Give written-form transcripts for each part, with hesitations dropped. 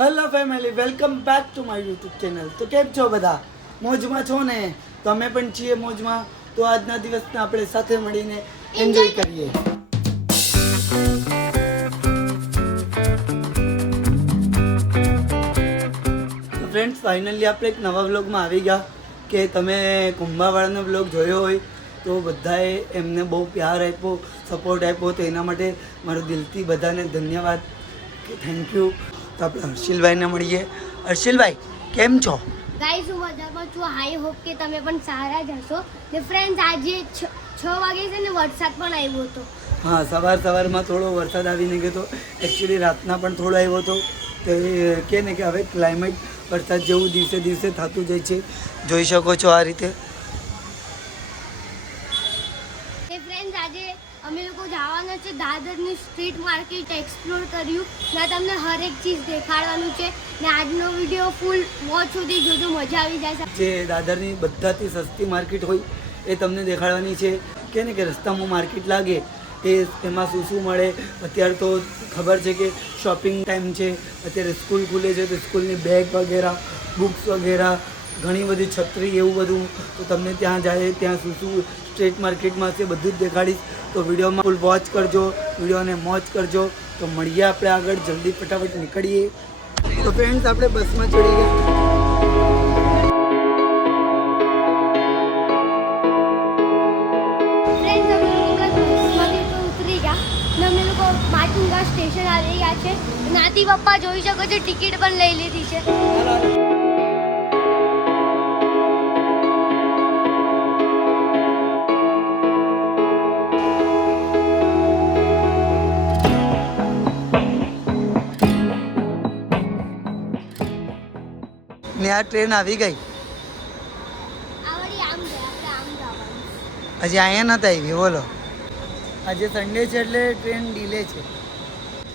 Hello family, welcome back to my YouTube channel. તો કેમ છો બધા? મોજમાં છો ને? તો અમે પણ છીએ મોજમાં. તો આજના દિવસને આપણે સાથે મળીને એન્જોય કરીએ. તો ફ્રેન્ડ્સ, ફાઇનલી આપણે એક નવા વ્લોગમાં આવી ગયા. કે તમે કુંભાવાળાનો વ્લોગ જોયો હોય તો બધાએ એમને બહુ પ્યાર આપ્યો, સપોર્ટ આપ્યો. તો એના માટે મારો દિલથી બધાને ધન્યવાદ, થેન્ક યુ. તો આપણે હર્ષિલભાઈને મળીએ. હર્ષિલભાઈ, કેમ છો? ગાઈસ, હું મજામાં છું. આઈ હોપ કે તમે પણ સારા જ હશો. ને ફ્રેન્ડ્સ, આજે 6 વાગે છે ને વરસાદ પણ આવ્યો હતો. હા, સવારમાં થોડો વરસાદ આવીને ગયો હતો. એકચ્યુઅલી રાતના પણ થોડો આવ્યો હતો. તો એ કહે ને કે હવે ક્લાઇમેટ વરસાદ જેવું દિવસે દિવસે થતું જાય છે. જોઈ શકો છો આ રીતે. ફ્રેન્ડ્સ, આજે અમે લોકો જવાના છે દાદરની સ્ટ્રીટ માર્કેટ એક્સપ્લોર કર્યું. ને તમને હરેક ચીજ દેખાડવાનું છે. ને આજનો વિડીયો ફૂલ વોચ સુધી જોજો, મજા આવી જાય. જે દાદરની બધાથી સસ્તી માર્કેટ હોય એ તમને દેખાડવાની છે. કે ને કે રસ્તામાં માર્કેટ લાગે એમાં શું શું મળે. અત્યારે તો ખબર છે કે શોપિંગ ટાઈમ છે. અત્યારે સ્કૂલ ખુલે છે તો સ્કૂલની બેગ વગેરે, બુક્સ વગેરે, ઘણી બધી છત્રી, એવું બધું. તો તમને ત્યાં જાય ત્યાં શું શું સ્ટ્રીટ માર્કેટમાં છે બધું જ દેખાડીશ. તો વિડીયોમાં ફૂલ વોચ કરજો, વિડીયોને મોજ કરજો. તો મળીએ આપણે આગળ, જલ્દી ફટાફટ નીકળીએ. તો ફ્રેન્ડ્સ, આપણે બસમાં ચડી ગયા. અમે લોકો માટુંગા સ્ટેશન આવી ગયા છે. નાતી પપ્પા જોઈ શકો છો, ટિકિટ પણ લઈ લીધી છે. ને આ ટ્રેન આવી ગઈ. હજી અહીંયા નથી આવી. બોલો, આજે સન્ડે છે એટલે ટ્રેન ડીલે છે.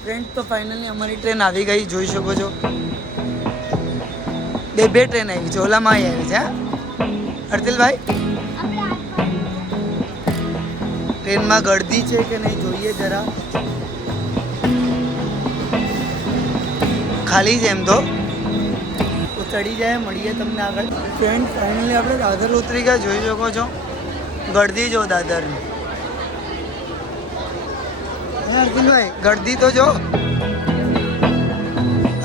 ફ્રેન્ડ, તો ફાઇનલી અમારી ટ્રેન આવી ગઈ. જોઈ શકો છો બે ટ્રેન આવી છે. ઓલામાં આવી છે. હર્ષિલભાઈ, ટ્રેનમાં ગળદી છે કે નહીં જોઈએ જરા. ખાલી છે એમ તો ચડી જાય. મળીએ તમને આગળ. ફ્રેન્ડ, ફાઇનલી આપણે દાદર ઉતરી ગયા. જોઈ શકો છો ગળદી જો દાદરની. હર્ષિલભાઈ, ગળદી તો જો.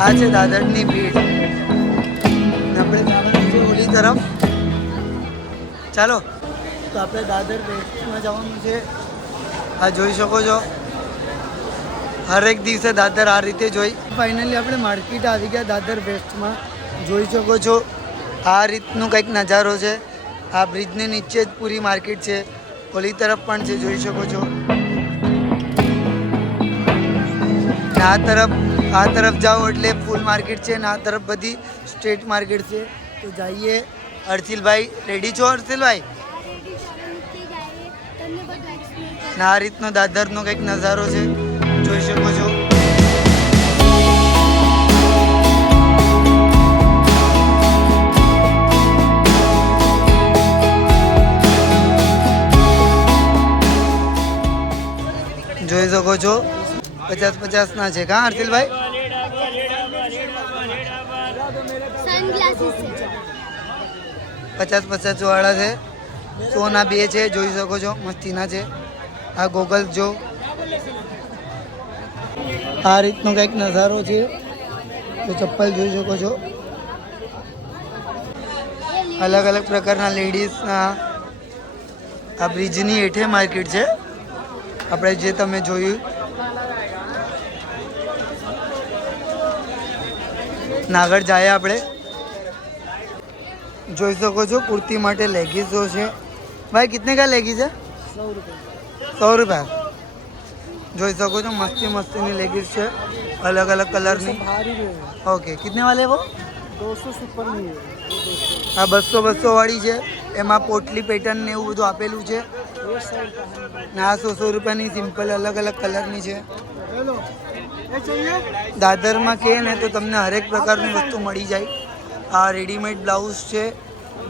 આ છે દાદરની ભીડ. આપણે જવાનું છે ઓલી તરફ. ચાલો, તો આપણે દાદર વેસ્ટમાં જવાનું છે. આ જોઈ શકો છો, હરેક દિવસે દાદર આ રીતે જોઈ. ફાઇનલી આપણે માર્કેટ આવી ગયા દાદર વેસ્ટમાં. જોઈ શકો છો આ રીતનું કંઈક નજારો છે. આ બ્રિજની નીચે જ પૂરી માર્કેટ છે. ઓલી તરફ પણ છે, જોઈ શકો છો. આ તરફ જાઓ એટલે ફૂલ માર્કેટ છે. ને આ તરફ બધી સ્ટ્રીટ માર્કેટ છે. તો જઈએ. હર્ષિલભાઈ રેડી છો? હર્ષિલભાઈ, આ રીતનો દાદરનો કંઈક નજારો છે, જોઈ શકો છો. જોઈ શકો છો 50-50 ના છે. કા હર્ષિલભાઈ? સનગ્લાસીસ છે 50-50 વાળા છે. સોના બે છે, જોઈ શકો છો, મસ્તીના છે. આ ગોગલ જો. આ રીતનો કંઈક નજારો છે. તો ચપ્પલ જોઈ શકો છો. અલગ અલગ પ્રકારના લેડીઝના. આ બ્રિજની હેઠે માર્કેટ છે આપણે જે તમે જોયું. આગળ જાય આપણે. જોઈ શકો છો કુર્તી માટે લેગીસો છે. ભાઈ, કિતને કા લેગીસ है? 100 रुपया. જોઈ શકો છો મસ્તી મસ્તીની લેગીસ છે, અલગ અલગ કલરની. ઓકે, કિતને વાલે वो? 200 सुपर नहीं है. આ 200 વાળી છે. એમાં પોટલી પેટર્ન ને એવું બધું આપેલું છે. ને આ 100 રૂપિયાની સિમ્પલ અલગ અલગ કલરની છે. દાદરમાં કહે ને તો તમને હરેક પ્રકારની વસ્તુ મળી જાય. આ રેડીમેડ બ્લાઉઝ છે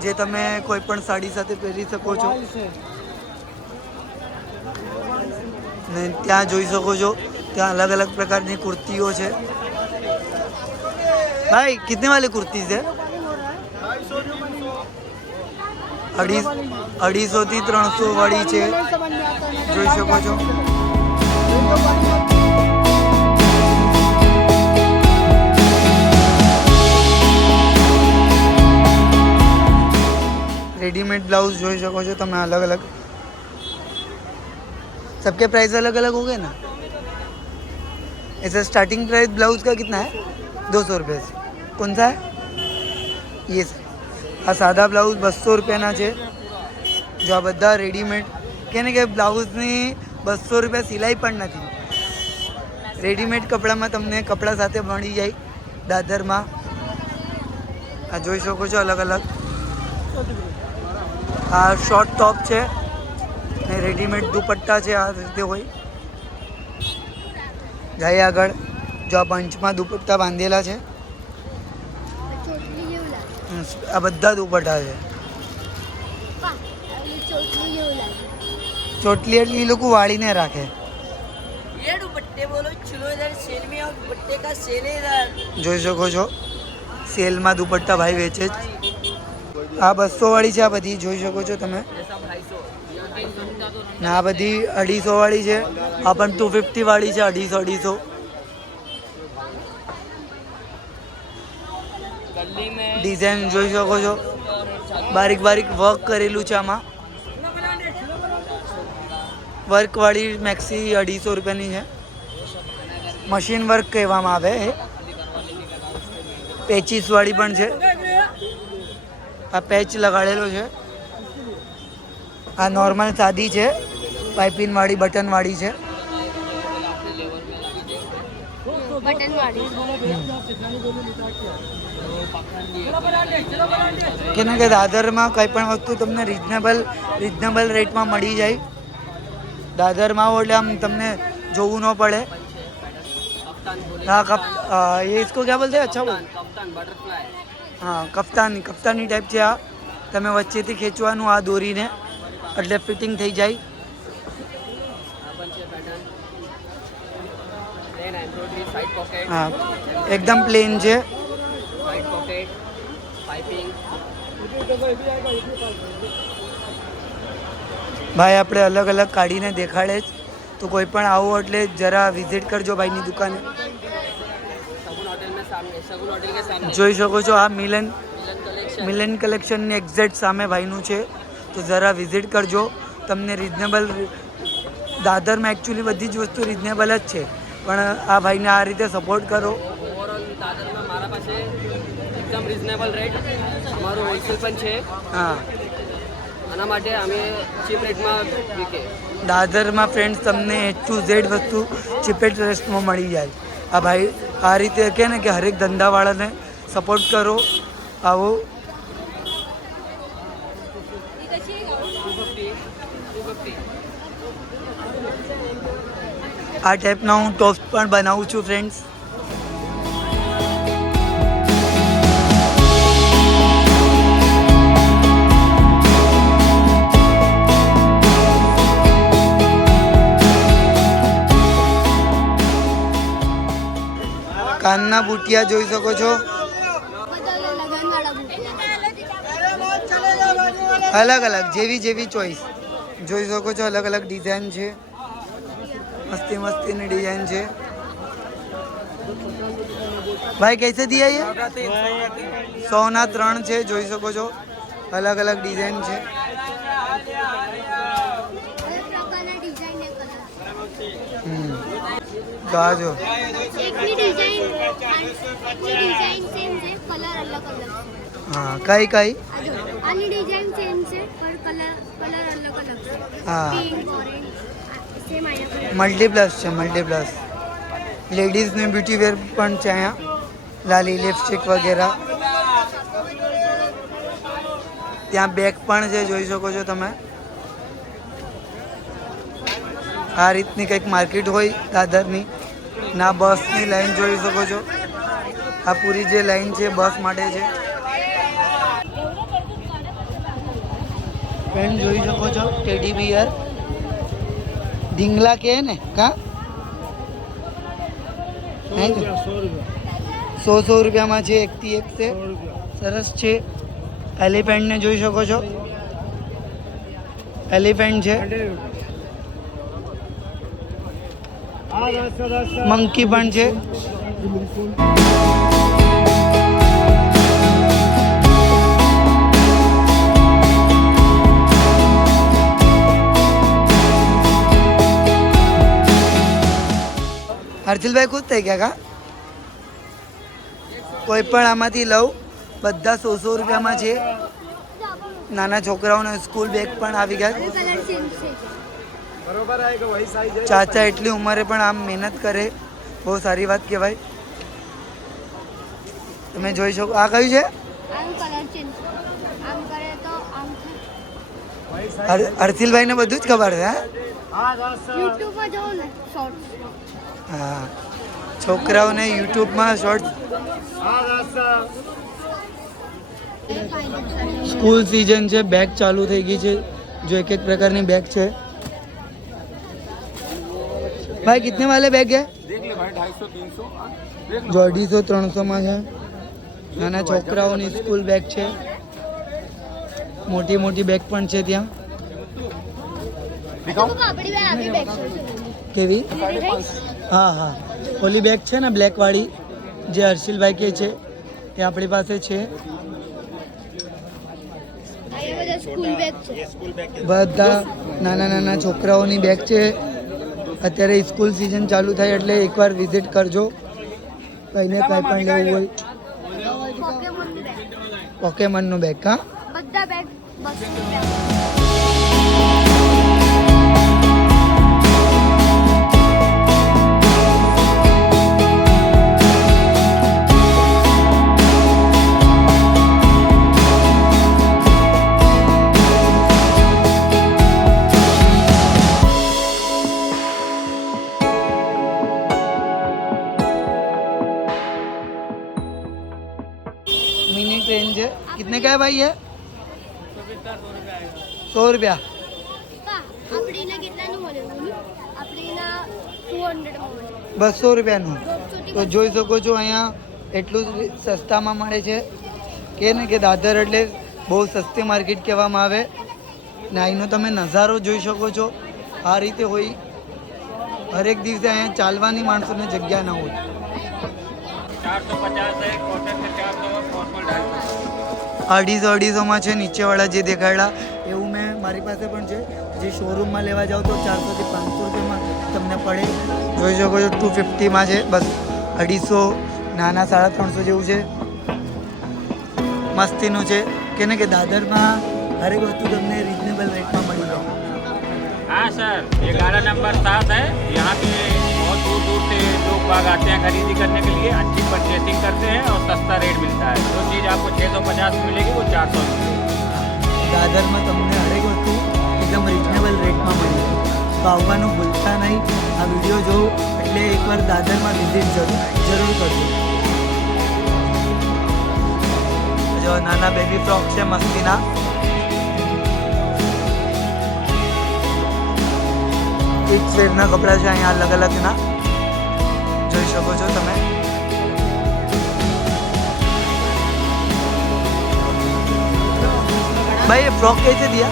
જે તમે કોઈ પણ સાડી સાથે પહેરી શકો છો. ને ત્યાં જોઈ શકો છો ત્યાં અલગ અલગ પ્રકારની કુર્તીઓ છે. भाई कितने वाले कुर्तीज है? 250 થી 300 વાળી છે, જોઈ શકો છો. रेडीमेड ब्लाउज જોઈ શકો છો તમે अलग अलग. सबके प्राइस अलग अलग हो गए ना. ऐसा स्टार्टिंग प्राइस ब्लाउज का कितना है? 200 रुपये से. कौन सा है? ये सर. આ સાદા બ્લાઉઝ 200 રૂપિયાના છે. જો આ બધા રેડીમેડ કે ને કે બ્લાઉઝની 200 રૂપિયા સિલાઈ પણ નથી. રેડીમેડ કપડામાં તમને કપડા સાથે મળી જાય દાદરમાં. આ જોઈ શકો છો અલગ અલગ. આ શોર્ટ ટોપ છે ને રેડીમેડ દુપટ્ટા છે, આ રીતે હોય. જાય આગળ. જો આ પંચમાં દુપટ્ટા બાંધેલા છે. ચોટલી જેવું લાગે. આ બધા દુપટ્ટા છે. ચોટલી જેવું લાગે. ચોટલી એટલે એ લોકો વાળીને રાખે. ये दुपट्टे बोलो चलो इधर सेल में और दुपट्टे का सेल है इधर. જોઈ શકો છો સેલમાં દુપટ્ટા ભાઈ વેચે જ. આ 200 વાળી છે. આ બધી જોઈ શકો છો તમે. ને આ બધી 250 વાળી છે. આ પણ 250 વાળી છે. 250. ડિઝાઇન જોઈ શકો છો. બારીક બારીક વર્ક કરેલું છે આમાં. વર્કવાળી મેક્સી 250 રૂપિયાની છે. મશીન વર્ક કહેવામાં આવે એ. પેચીસ વાળી પણ છે. આ પેચ લગાડેલો છે. આ નોર્મલ સાદી છે. પાઇપિંગ વાળી બટન વાળી છે. બટન વાળી. કે ને કે દાદરમાં કંઈ પણ વસ્તુ તમને રિઝનેબલ રેટમાં મળી જાય. દાદરમાં हो એટલે આમ તમને જોવું ન પડે. हाँ ये इसको क्या बोलते हैं? अच्छा बोल. हाँ કફતાની ટાઈપ છે આ. તમે વચ્ચેથી ખેંચવાનું આ દોરીને એટલે ફિટિંગ થઈ જાય. હા એકદમ પ્લેન છે. ભાઈ આપણે અલગ અલગ કાઢીને દેખાડે જ. તો કોઈ પણ આવો એટલે જરા વિઝિટ કરજો ભાઈની દુકાને. જોઈ શકો છો આ મિલન કલેક્શનની એક્ઝેક્ટ સામે ભાઈનું છે. તો જરા વિઝિટ કરજો. તમને રિઝનેબલ દાદરમાં એકચ્યુઅલી બધી જ વસ્તુ રિઝનેબલ જ છે, પણ આ ભાઈને આ રીતે સપોર્ટ કરો. ઓવરઓલ દાદરમાં મારા પાસે એકદમ રિઝનેબલ રેટ, અમારું હોલસેલ પણ છે. હા આના માટે અમે ચીપ રેટમાં વિકે. દાદરમાં ફ્રેન્ડ્સ તમને A to Z વસ્તુ ચીપેસ્ટ રેટમાં મળી જાય. આ ભાઈ આ રીતે કહે ને કે હરેક ધંધાવાળાને સપોર્ટ કરો. આવો. આ ટાઈપના હું ટોપ્સ પણ બનાવું છું ફ્રેન્ડ્સ. કાનના બુટિયા જોઈ શકો છો. અલગ અલગ જેવી ચોઈસ જોઈ શકો છો. અલગ અલગ ડિઝાઇન છે. મસ્તીની ડિઝાઇન છે. ભાઈ कैसे दिया ये? 100 ના 3 છે. જોઈ શકો છો અલગ અલગ ડિઝાઇન છે. જો એકની ડિઝાઇન સેમ છે, કલર અલગ અલગ છે. હા કઈ આની ડિઝાઇન સેમ છે પણ કલર અલગ અલગ છે. હા પિંક ઓરેન્જ સેમ આયા. મલ્ટીપ્લસ છે. મલ્ટીપ્લસ લેડીઝની બ્યુટી વેર પણ છે અહીંયા. લાલી લિપસ્ટિક વગેરે. ત્યાં બેગ પણ છે. જોઈ શકો છો તમે. આ રીતની કંઈક માર્કેટ હોય દાદરની. ના બસની લાઈન જોઈ શકો છો. આ પૂરી જે લાઈન છે બસ માટે છે. પેન જોઈ શકો છો. ટેડી બિયર ઢીંગલા કે ને કા 100 रुपया 100 રૂપિયામાં છે, એકથી એક છે, સરસ છે. એલિફેન્ટને જોઈ શકો છો, એલિફેન્ટ છે, મંકી પણ છે. હર્ષિલભાઈ ખુશ થઈ ગયા કા? કોઈ પણ આમાંથી લઉં, બધા 100 રૂપિયામાં છે. નાના છોકરાઓનો સ્કૂલ બેગ પણ આવી ગયા. कलर चेंज છે. बरोबर है कि वही साइज है. ચાચા એટલી ઉંમરે પણ આમ મહેનત કરે, બહુ સારી વાત કહેવાય. તમે જોઈ શકો. આ કયું છે? આનું કલર ચેન્જ આમ કરે તો આમ वही साइज. હર્ષિલભાઈને બધું જ ખબર છે. હા हाँ बस યુટ્યુબમાં જોઉં ને શોર્ટ્સ હા, છોકરાઓને યુટ્યુબમાં શોર્ટ. हाँ बस સ્કૂલ સિઝન છે, બેગ ચાલુ થઈ ગઈ છે. જો એક એક પ્રકારની બેગ છે. ભાઈ કિતને વાલે બેગ है? જો 250-300 માં છે. નાના છોકરાઓની સ્કૂલ બેગ છે, મોટી મોટી બેગ પણ છે ત્યાં. આપણી બેન આપી બેગ કેવી? હા હા, ઓલી બેગ છે ને બ્લેક વાળી, જે હર્ષિલભાઈ કે છે એ આપણી પાસે છે. અહીંયા બધા સ્કૂલ બેગ છે. બધા નાના નાના છોકરાઓની બેગ છે. અત્યારે સ્કૂલ સિઝન ચાલુ થાય એટલે એકવાર વિઝિટ કરજો. કઈને કંઈ પણ લેવું હોય. પોકેમોનની બેગ પોકેમોનનું બેગ. હા, બધા બેગ 200 રૂપિયા. मिनी ट्रेन છે. कितने का है भाई ये? 100 रुपया. આપણીના કેટલાનું મળે? આપણીના 200 માં મળે. 200 રૂપિયાનું. છોટી તો જોઈ શકો છો અહીંયા એટલું જ સસ્તામાં મળે છે. કે ને કે દાદર એટલે બહુ સસ્તી માર્કેટ કહેવામાં આવે. ને અહીંનો તમે નજારો જોઈ શકો છો. આ રીતે હોય. હરેક દિવસે અહીંયા ચાલવાની માણસોને જગ્યા ના હોય. 450 है, कॉटन में 400, फॉर्मल 250. 250-250માં છે. નીચેવાળા જે દેખાડ્યા એવું મેં મારી પાસે પણ છે. જે શોરૂમમાં લેવા જાઓ તો 400 થી 500 રૂપિયામાં તમને પડે. જોઈ શકો છો 250માં છે. બસ 250, નાના 350 જેવું છે. મસ્તીનું છે. કે ને કે દાદરમાં હરેક વસ્તુ તમને રિઝનેબલ રેટમાં મળી જાય. हाँ सर, ये गाड़ा नंबर 7 है. यहाँ पे बहुत दूर दूर से लोग बाग आते हैं खरीदी करने के लिए. अच्छी परचेसिंग करते हैं और सस्ता रेट मिलता है. जो चीज़ आपको 650 मिलेगी वो 400 में मिलेगी. દાદરમાં તમને હરેક વસ્તુ એકદમ રિઝનેબલ રેટમાં મળી જાય. તો આવવાનું ભૂલતા નહીં. આ વિડીયો જોવો એટલે એકવાર દાદરમાં વિઝિટ જરૂર કરજો. જો નાના બેબી ફ્રોક છે મસ્તીના. કિડ્સ વેરના કપડાં છે અહીંયા અલગ અલગના. જોઈ શકો છો તમે. भाई ये फ्रॉक कैसे दिया?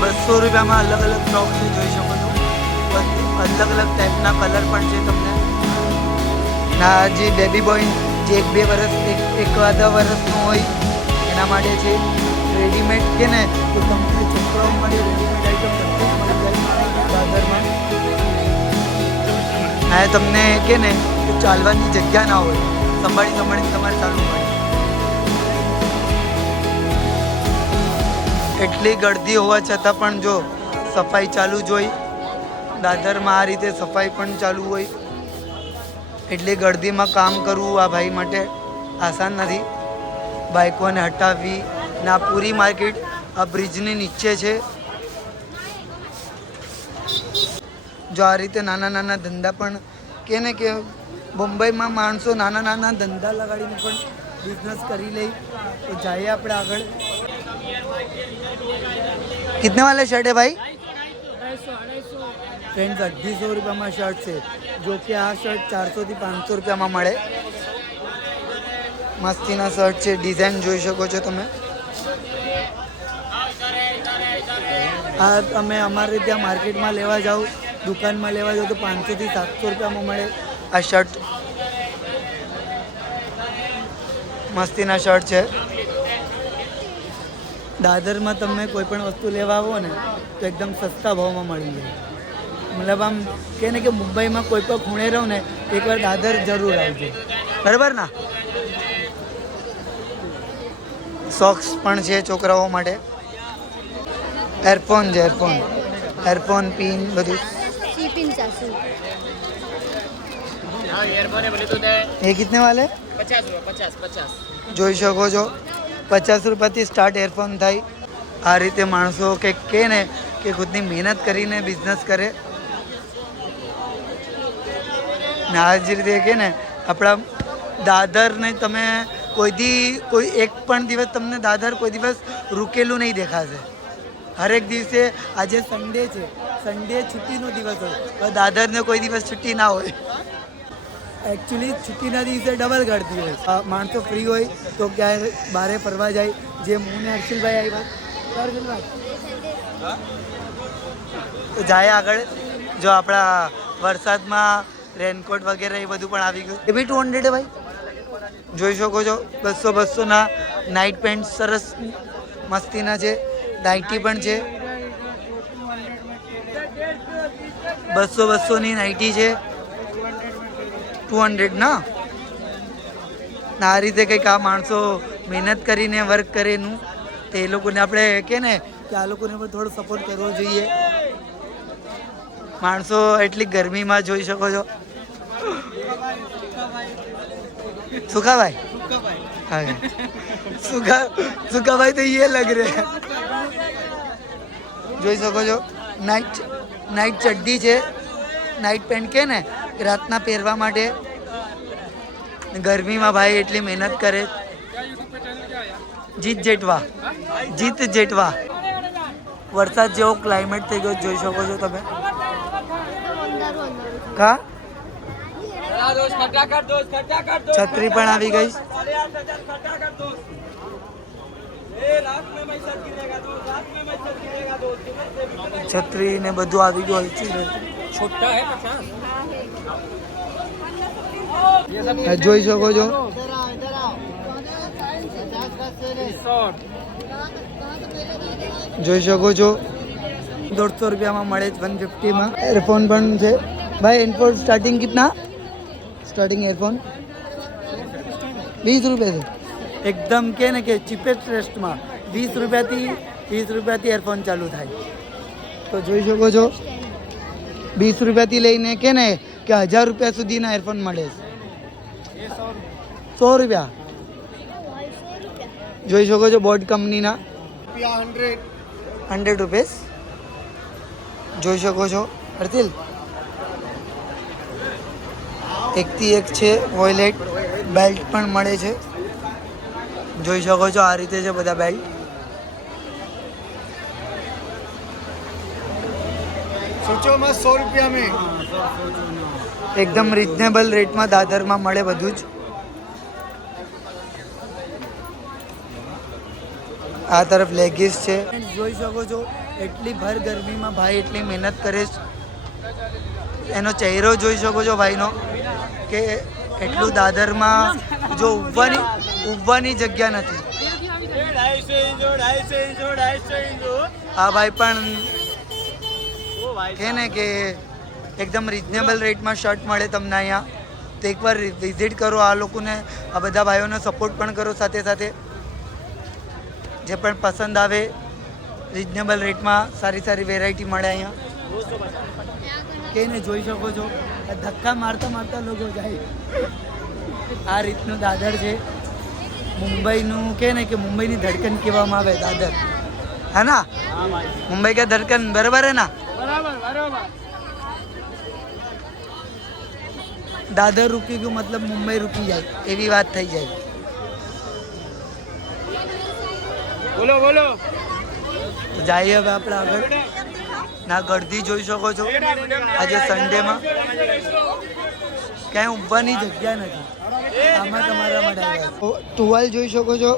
200 રૂપિયામાં અલગ અલગ ફ્રોક છે. જોઈ શકો છો. અલગ અલગ ટાઈપના કલર પણ છે તમને. ના જે બેબી બોય જે 1-2 વર્ષ એક-1 વર્ષનો હોય એના માટે છે. રેડીમેડ કે ને તો તમને છોકરાઓ માટે રેડીમેડ આઈટમ બધી મળી જાય દાદરમાં. આ તમને કે ને તો ચાલવાની જગ્યા ના હોય, સંભાળી તમારે ચાલવું પડે. એટલી ગળદી હોવા છતાં પણ જો સફાઈ ચાલુ જ હોય. દાદરમાં આ રીતે સફાઈ પણ ચાલુ હોય. એટલી ગળદીમાં કામ કરવું આ ભાઈ માટે આસાન નથી. બાઇકોને હટાવવી ને આ પૂરી માર્કેટ આ બ્રિજની નીચે છે. જો આ રીતે નાના નાના ધંધા પણ કે ને કે મુંબઈમાં માણસો નાના નાના ધંધા લગાડીને પણ બિઝનેસ કરી લે. તો જઈએ આપણે આગળ. कितने वाले शर्ट है भाई? 250 રૂપિયામાં શર્ટ છે. જો કે આ શર્ટ 400 થી 500 રૂપિયામાં મળે. મસ્તીના શર્ટ છે, ડિઝાઇન જોઈ શકો છો તમે. આ તમે અમારે ત્યાં માર્કેટમાં લેવા જાઓ, દુકાનમાં લેવા જાઓ તો 500 થી 700 રૂપિયામાં મળે આ શર્ટ. મસ્તીના શર્ટ છે. દાદરમાં તમે કોઈ પણ વસ્તુ લેવા આવો ને તો એકદમ સસ્તા ભાવમાં મળી જાય. મતલબ આમ કહે ને કે મુંબઈમાં કોઈ પણ ખૂણે રહો ને એકવાર દાદર જરૂર આવજો, બરાબર ના. સોક્સ પણ છે છોકરાઓ માટે. એરફોન છે, એરફોન પિન બધું. પિન 400 એ કિતને વાલે? 50 જોઈ શકો છો 50 રૂપિયાથી સ્ટાર્ટ એરફોન થાય. આ રીતે માણસો કે ને કે ખુદની મહેનત કરીને બિઝનેસ કરે ને આ જ રીતે કે ને આપણા દાદરને તમે કોઈ એક પણ દિવસ તમને દાદર કોઈ દિવસ રૂકેલું નહીં દેખાશે. હરેક દિવસે આજે સન્ડે છે, સન્ડે છુટ્ટીનો દિવસ હોય તો દાદરને કોઈ દિવસ છુટ્ટી ના હોય. એકચ્યુઅલી છુટ્ટીના દિવસે ડબલ ગળતી હોય. માણસો ફ્રી હોય તો ક્યાંય બહારે ફરવા જાય, જેમ હું ને હર્ષિલભાઈ આવ્યા તો જાય આગળ. જો આપણા વરસાદમાં રેનકોટ વગેરે એ બધું પણ આવી ગયું. એ બી 200 ભાઈ જોઈ શકો છો. 200-200ના નાઇટ પેન્ટ સરસ મસ્તીના છે. નાઇટી પણ છે, 200-200ની નાઇટી છે. 200 ના. આ રીતે કંઈક આ માણસો મહેનત કરીને વર્ક કરેનું તો એ લોકોને આપણે કહે ને કે આ લોકોને પણ થોડો સપોર્ટ કરવો જોઈએ. માણસો એટલી ગરમીમાં જોઈ શકો છો. સુખાભાઈ સુખાભાઈ તો ये लग रहे हैं. જોઈ શકો છો નાઇટ ચડ્ડી છે, નાઇટ પેન્ટ કે ને રાતના પહેરવા માટે. ગરમીમાં ભાઈ એટલી મહેનત કરે. જીત જેટવા વરસાદ જેવો ક્લાઇમેટ થઈ ગયો જોઈ શકો છો તમે. કા છત્રી પણ આવી ગઈ. છત્રી ને બધું આવી ગયું. જોઈ શકો છો. જોઈ શકો છો 150 રૂપિયામાં મળે, 150માં. એરફોન પણ છે ભાઈ. એરફોન સ્ટાર્ટિંગ કિतना? સ્ટાર્ટિંગ એરફોન 20 રૂપિયા છે. એકદમ કે ને કે ચીપેસ્ટ રેસ્ટમાં 20 રૂપિયાથી એરફોન ચાલુ થાય. તો જોઈ શકો છો 20 રૂપિયાથી લઈને કે ને કે 1000 રૂપિયા સુધીના એરફોન મળે છે. 100 રૂપિયા જોઈ શકો છો. બોટ કંપનીના 100 રૂપીસ જોઈ શકો છો. હર્ષિલ એકથી એક છે. વોયલેટ બેલ્ટ પણ મળે છે જોઈ શકો છો. આ રીતે છે બધા બેલ્ટ. सोचो मत 100 रुपया में એકદમ રિઝનેબલ રેટમાં દાદરમાં મળે બધું જ. આ તરફ લેગીસ છે જોઈ શકો છો. એટલી ભર ગરમીમાં ભાઈ એટલી મહેનત કરે છે. એનો ચહેરો જોઈ શકો છો ભાઈનો કે એટલું દાદરમાં જો ઊભવાની જગ્યા નથી. આ ભાઈ પણ કે ને કે એકદમ રિઝનેબલ રેટમાં શર્ટ મળે તમને અહીંયા. તો એકવાર વિઝિટ કરો. આ લોકોને આ બધા ભાઈઓને સપોર્ટ પણ કરો. સાથે સાથે જે પણ પસંદ આવે રિઝનેબલ રેટમાં સારી વેરાયટી મળે અહીંયા. કે ને જોઈ શકો છો ધક્કા મારતા લોકો જાય. આ રીતનું દાદર છે. મુંબઈનું કે ને કે મુંબઈની ધડકન કહેવામાં આવે દાદર, હે ના? મુંબઈ का धड़कन बराबर है ना? દાદર રૂકી ગયું મતલબ મુંબઈ રૂકી જાય એવી વાત થઈ જાય. बोलो જઈએ હવે આપણે આગળ. ના ગળદી જોઈ શકો છો. આજે સન્ડેમાં ક્યાંય ઊભવાની જગ્યા નથી. આમાં તમારા માટે टॉवेल જોઈ શકો છો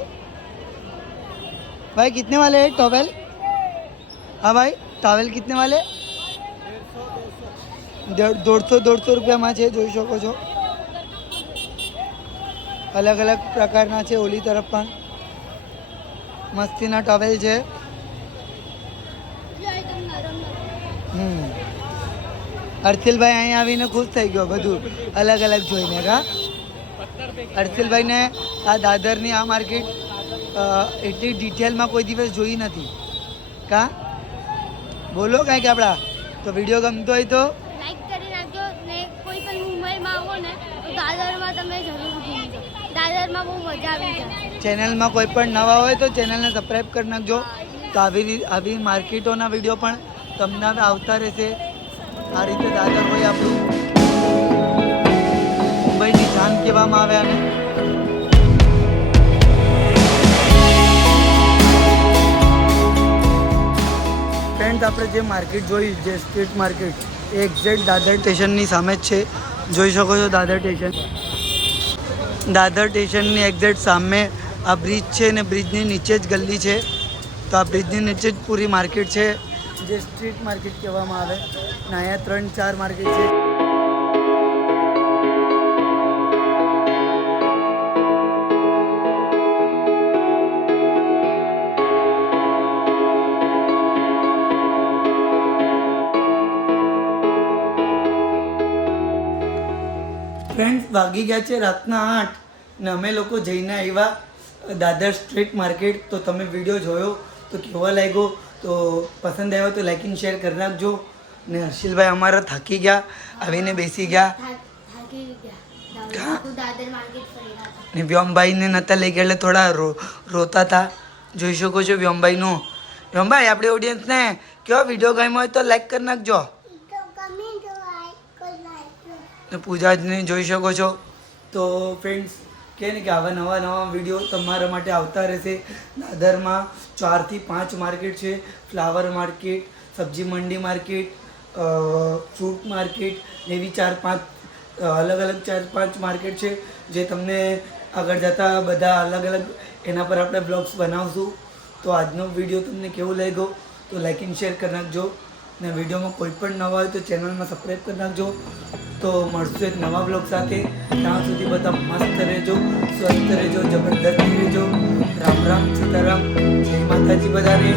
भाई कितने वाले हैं टॉवेल हाँ भाई टॉवेल कितने वाले 150 રૂપિયામાં છે જોઈ શકો છો અલગ અલગ પ્રકારના છે ઓલી તરફ પણ મસ્તીના ટોવેલ છે હર્ષિલભાઈ અહીંયા આવીને ખુશ થઈ ગયો બધું અલગ અલગ જોઈને કા હર્ષિલભાઈને આ દાદરની આ માર્કેટ એટલી ડિટેલમાં કોઈ દિવસ જોઈ નથી કા બોલો કાંઈક આપણા તો વિડીયો ગમતો હોય તો લાઈક કરી નાખજો ને કોઈ પણ મુંબઈમાં આવો ને તો દાદરમાં તમે જરૂર ઘૂમજો દાદરમાં બહુ મજા આવી જાય ચેનલમાં કોઈ પણ નવા હોય તો ચેનલને સબસ્ક્રાઈબ કરી નાખજો તો આવી માર્કેટોના વિડીયો પણ તમને હવે આવતા રહેશે આ રીતે દાદર હોય આપણું મુંબઈની જાન કહેવામાં આવે આને ફ્રેન્ડ્સ આપણે જે માર્કેટ જોઈ જે સ્ટ્રીટ માર્કેટ એ એક્ઝેક્ટ દાદર સ્ટેશનની સામે જ છે જોઈ શકો છો દાદર સ્ટેશનની એક્ઝેક્ટ સામે આ બ્રિજ છે ને બ્રિજની નીચે જ ગલી છે તો આ બ્રિજની નીચે જ પૂરી માર્કેટ છે જે સ્ટ્રીટ માર્કેટ કહેવામાં આવે ને અહીંયા 3-4 માર્કેટ છે ફ્રેન્ડ્સ વાગી ગયા છે રાતના 8 ને અમે લોકો જઈને આવ્યા દાદર સ્ટ્રીટ માર્કેટ તો તમે વિડીયો જોયો તો કેવો લાગ્યો તો પસંદ આવ્યો તો લાઈક એન્ડ શેર કરી નાખજો ને હર્ષિલભાઈ અમારા થાકી ગયા આવીને બેસી ગયા થાકી ગયા દાદર માર્કેટ ફરી રહ્યા ને વ્યોમભાઈને નહોતા લઈ ગયા એટલે થોડા રોતા હતા જોઈ શકો છો વ્યોમભાઈનું વ્યોમભાઈ આપણી ઓડિયન્સને કેવો વિડીયો ગમ્યો હોય તો લાઈક કરી નાખજો ને પૂજાજને જોઈ શકો છો તો ફ્રેન્ડ્સ કહે ને કે આવા નવા વિડીયો તમારા માટે આવતા રહેશે દાદરમાં 4 થી 5 માર્કેટ છે ફ્લાવર માર્કેટ સબ્જી મંડી માર્કેટ ફ્રૂટ માર્કેટ એવી 4-5 અલગ અલગ 4-5 માર્કેટ છે જે તમને આગળ જતાં બધા અલગ અલગ એના પર આપણે બ્લોગ્સ બનાવશું તો આજનો વિડીયો તમને કેવો લાગ્યો તો લાઈક એન્ડ શેર કરી નાખજો ને વિડીયોમાં કોઈ પણ નવા હોય તો ચેનલમાં સબસ્ક્રાઈબ કરી નાખજો તો મળશું એક નવા બ્લોગ સાથે ત્યાં સુધી બધા મસ્ત રહેજો સ્વસ્થ રહેજો જબરદસ્ત રહેજો રામ રામ સીતારામ જય માતાજી બધાને